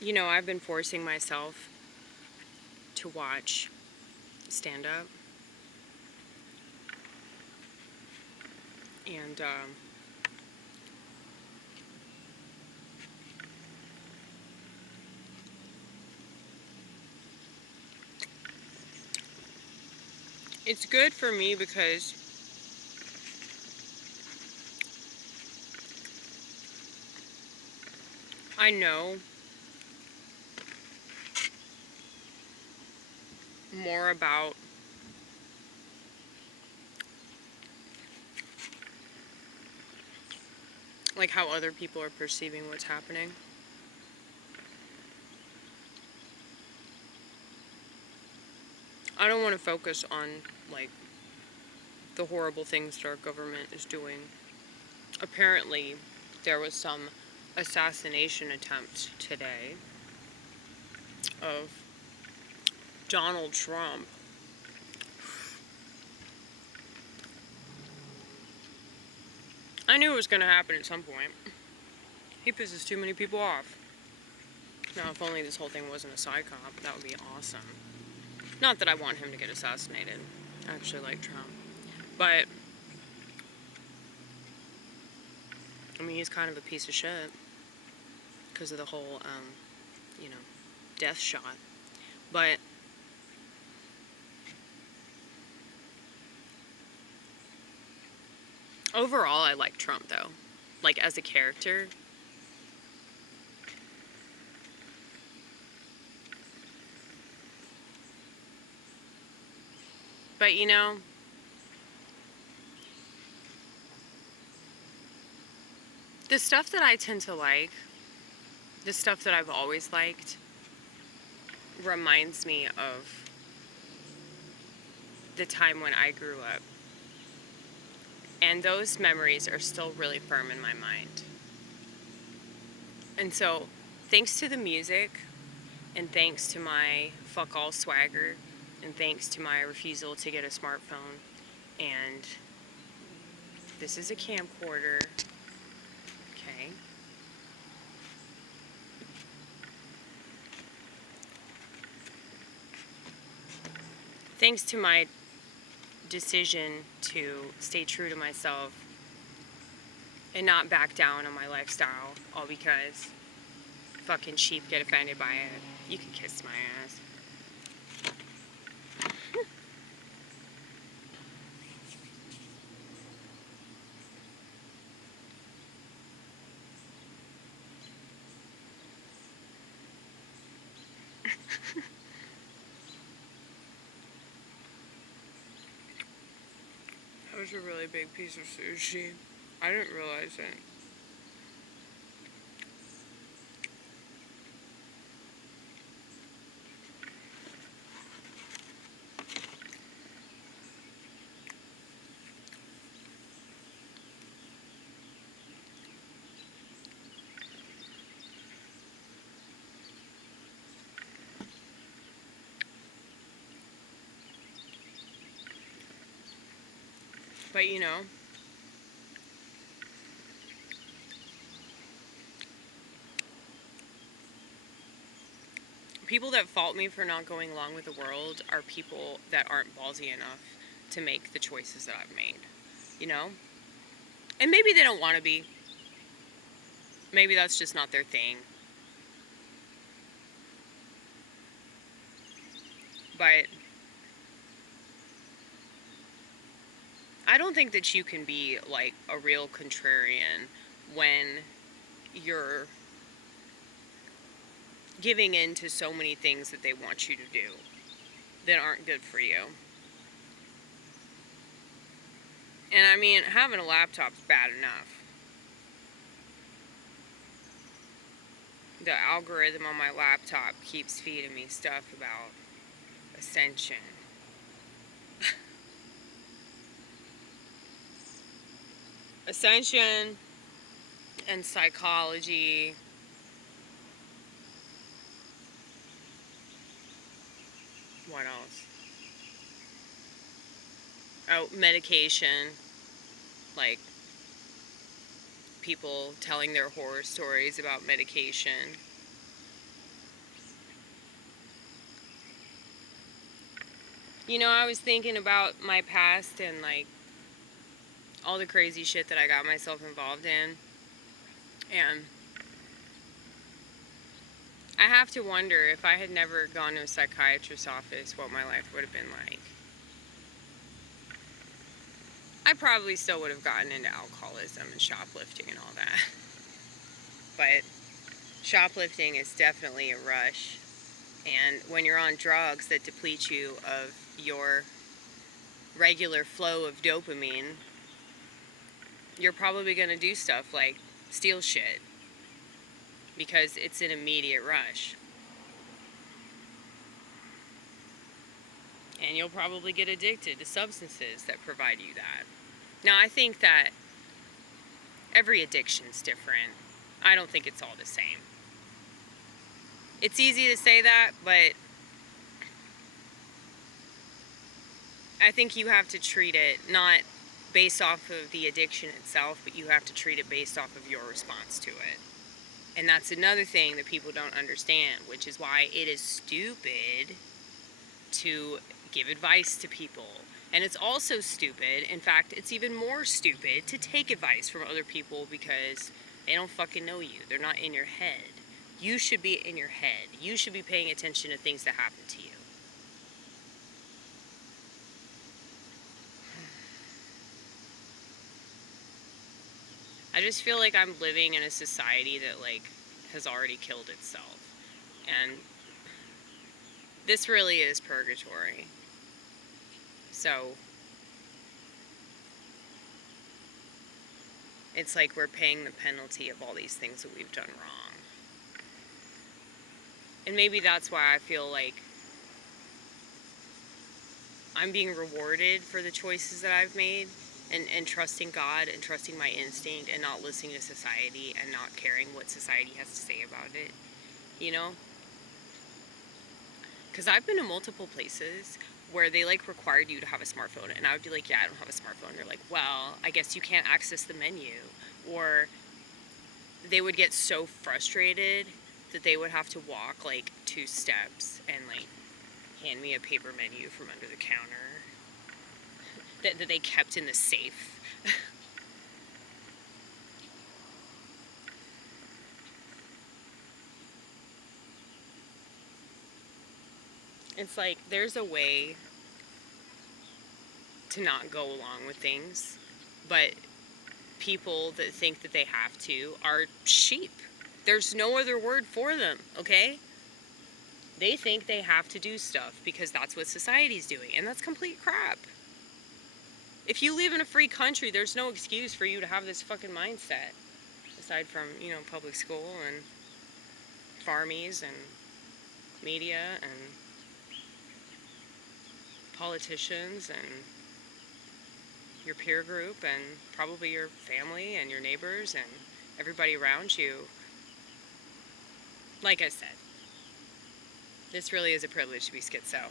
You know, I've been forcing myself to watch stand-up. And, it's good for me because I know more about like how other people are perceiving what's happening. I don't want to focus on like the horrible things that our government is doing. Apparently, there was some assassination attempt today of Donald Trump. I knew it was going to happen at some point. He pisses too many people off. Now, if only this whole thing wasn't a psych that would be awesome. Not that I want him to get assassinated. I actually like Trump. But, I mean, he's kind of a piece of shit. Because of the whole, death shot. But, overall, I like Trump, though. Like, as a character. But, you know, the stuff that I tend to like, the stuff that I've always liked, reminds me of the time when I grew up. And those memories are still really firm in my mind. And so, thanks to the music, and thanks to my fuck all swagger, and thanks to my refusal to get a smartphone, and this is a camcorder, okay? Thanks to my decision to stay true to myself and not back down on my lifestyle, all because fucking sheep get offended by it. You can kiss my ass. That was a really big piece of sushi. I didn't realize it. But you know, people that fault me for not going along with the world are people that aren't ballsy enough to make the choices that I've made, you know? And maybe they don't want to be. Maybe that's just not their thing. But I don't think that you can be like a real contrarian when you're giving in to so many things that they want you to do that aren't good for you. And I mean, having a laptop's bad enough. The algorithm on my laptop keeps feeding me stuff about ascension. Ascension and psychology. What else? Oh, medication. Like, people telling their horror stories about medication. You know, I was thinking about my past and, like, all the crazy shit that I got myself involved in. And I have to wonder if I had never gone to a psychiatrist's office, what my life would have been like. I probably still would have gotten into alcoholism and shoplifting and all that. But shoplifting is definitely a rush. And when you're on drugs that deplete you of your regular flow of dopamine, you're probably going to do stuff like steal shit because it's an immediate rush. And you'll probably get addicted to substances that provide you that. Now, I think that every addiction's different. I don't think it's all the same. It's easy to say that, but I think you have to treat it not based off of the addiction itself, but you have to treat it based off of your response to it. And that's another thing that people don't understand, which is why it is stupid to give advice to people. And it's also stupid, in fact, it's even more stupid to take advice from other people because they don't fucking know you. They're not in your head. You should be in your head. You should be paying attention to things that happen to you. I just feel like I'm living in a society that, like, has already killed itself. And this really is purgatory. So it's like we're paying the penalty of all these things that we've done wrong. And maybe that's why I feel like I'm being rewarded for the choices that I've made and trusting God and trusting my instinct and not listening to society and not caring what society has to say about it, you know? Because I've been to multiple places where they, like, required you to have a smartphone, and I would be like, yeah, I don't have a smartphone. They're like, well, I guess you can't access the menu. Or they would get so frustrated that they would have to walk, like, 2 steps and, like, hand me a paper menu from under the counter that they kept in the safe. It's like, there's a way to not go along with things, but people that think that they have to are sheep. There's no other word for them, okay? They think they have to do stuff because that's what society's doing, and that's complete crap. If you live in a free country, there's no excuse for you to have this fucking mindset, aside from, you know, public school and farmies and media and politicians and your peer group and probably your family and your neighbors and everybody around you. Like I said, this really is a privilege to be schizo.